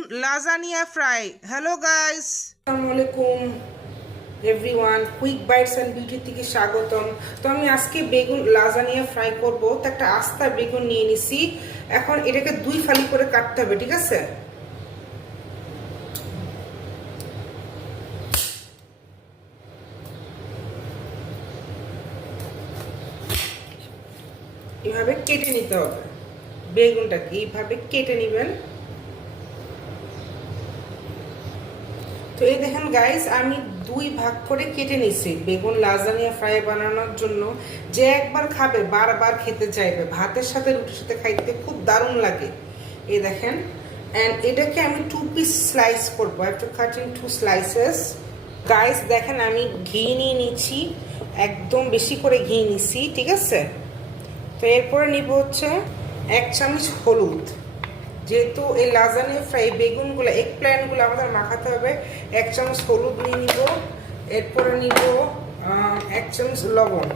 বেগুন lasagna fry. Hello guys, আসসালামু আলাইকুম everyone, quick bites and beauty থেকে স্বাগতম। তো আমি আজকে বেগুন লাজানিয়া ফ্রাই করব। তো একটা আস্তা বেগুন নিয়ে নিছি। এখন এটাকে দুই ফালি করে কাটতে হবে, ঠিক আছে? এভাবে কেটে নিতে হবে বেগুনটাকে, এইভাবে কেটে নেবেন। তো এই দেখেন গাইস, আমি দুই ভাগ করে কেটে নিছি বেগুন লাজানিয়া ফ্রাই বানানোর জন্য। যে একবার খাবে বারবার খেতে চাইবে, ভাতের সাথে রুটির সাথে খাইতে খুব দারুণ লাগে। এই দেখেন, অ্যান্ড এটাকে আমি 2 পিস স্লাইস করবো। একটু কাটিং 2 স্লাইসেস। গাইস দেখেন, আমি ঘি নিয়ে নিচ্ছি, একদম বেশি করে ঘি নিছি, ঠিক আছে? তো এরপরে নিব হচ্ছে 1 চামচ হলুদ। যেহেতু এই লাজানিয়া ফ্রাই বেগুনগুলো এগ প্ল্যান্টগুলো আমাদের মাখাতে হবে, 1 চামচ হলুদ নিয়ে নিব। এরপরে নিব 1 চামচ লবণ।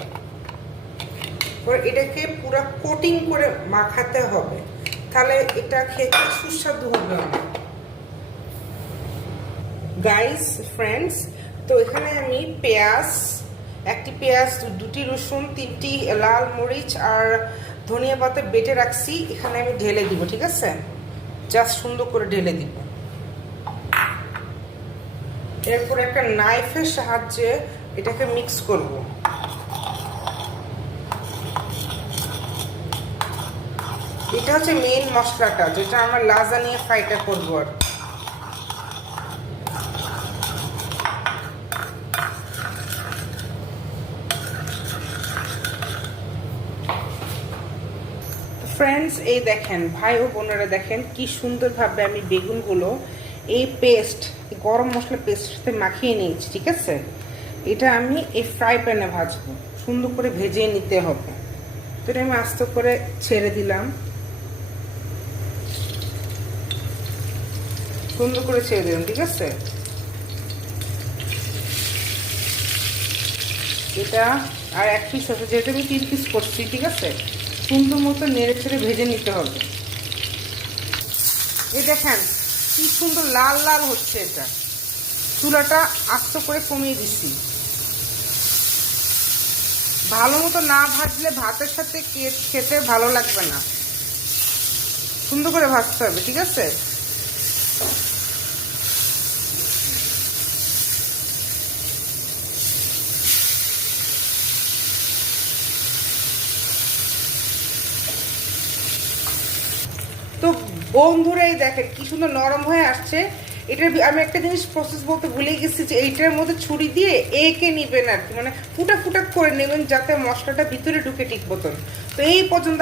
পরে এটাকে পুরো কোটিং করে মাখাতে হবে, তাহলে এটা খেতে সুস্বাদু হবে। গাইস ফ্রেন্ডস, তো এখানে আমি পেঁয়াজ, 1টি পেঁয়াজ, 2টি রসুন, 3টি লাল মরিচ আর ধনিয়া পাতা বেটে রাখছি, এখানে আমি ঢেলে দিব, ঠিক আছে? জাস্ট সুন্দর করে ঢেলে দিব। এরপর একটা নাইফের সাহায্যে এটাকে মিক্স করব। এটা হচ্ছে মেইন মশলাটা, যেটা আমরা লাজানিয়া ফ্রাইটা করবো। আর ফ্রেন্ডস, এই দেখেন ভাই ও বোনেরা, দেখেন কি সুন্দরভাবে আমি বেগুনগুলো এই পেস্ট, গরম মশলা পেস্টের সাথে মাখিয়ে নিয়েছি, ঠিক আছে? এটা আমি এই ফ্রাই প্যানে ভাজবো, সুন্দর করে ভেজে নিতে হবে। তো এটা আমি আস্তে করে ছেড়ে দিলাম, সুন্দর করে ছেড়ে দিলাম, ঠিক আছে? এটা আর 1 পিস আছে, যেহেতু আমি 3 পিস করছি, ঠিক আছে? সুন্দর মতো নেড়ে ছেড়ে ভেজে নিতে হবে। এই দেখেন কি সুন্দর লাল লাল হচ্ছে। এটা চুলাটা আস্তে করে কমিয়ে দিচ্ছি। ভালো মতো না ভাজলে ভাতের সাথে খেতে ভালো লাগবে না, সুন্দর করে ভাজতে হবে, ঠিক আছে? তো বন্ধুরাই দেখেন কি সুন্দর নরম হয়ে আসছে। এটার আমি একটা জিনিস প্রসেস বলতে ভুলে গেছি, যে এইটার মধ্যে ছুরি দিয়ে এঁকে নিবেন আর কি, মানে ফুটা ফুটা করে নেবেন, যাতে মশলাটা ভিতরে ঢুকে ঠিক মতন। তো এই পর্যন্ত